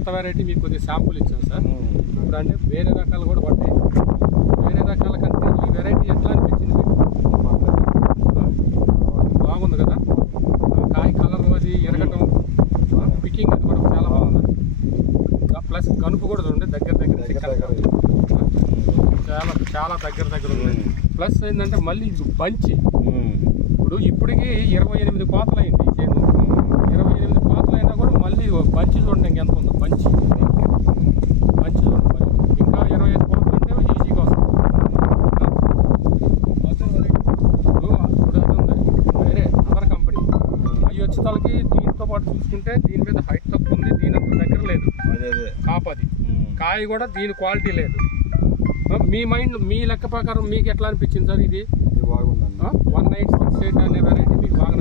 కొత్త వెరైటీ మీకు కొద్దిగా శాంపుల్ ఇచ్చాం సార్. ఇప్పుడు అంటే వేరే రకాలు కూడా పడ్డాయి. వేరే రకాల కంటే ఈ వెరైటీ ఎట్లా అనిపించింది మీకు? బాగుంది కదా, కాయ కలర్ అది ఎరగటం, పికింగ్ అది కూడా చాలా బాగుంది. ప్లస్ కనుపు కూడా చూడండి దగ్గర చాలా చాలా దగ్గర ఉంది. ప్లస్ ఏంటంటే మళ్ళీ బంచి ఇప్పుడు ఇప్పటికి 28 కోతలు అయింది ఈ చేను. 28 కోతలు అయినా కూడా మళ్ళీ బంచి చూడండి ఇంకెంత ఉందో. బంచి చూడండి మరి ఇంకా 25 కోతలు అంటే ఈజీగా వస్తుంది. ఇప్పుడు అది ఉంది వేరే అదర్ కంపెనీ అవి వచ్చేతలకి దీంతో పాటు చూసుకుంటే దీని మీద హైట్ తక్కువ ఉంది, దీని అంత దగ్గర లేదు కాపది. కాయ కూడా దీని క్వాలిటీ లేదు. మీ లెక్క ప్రకారం మీకు ఎట్లా అనిపించింది సార్? ఇది 1868 అనే వెరైటీ మీకు బాగా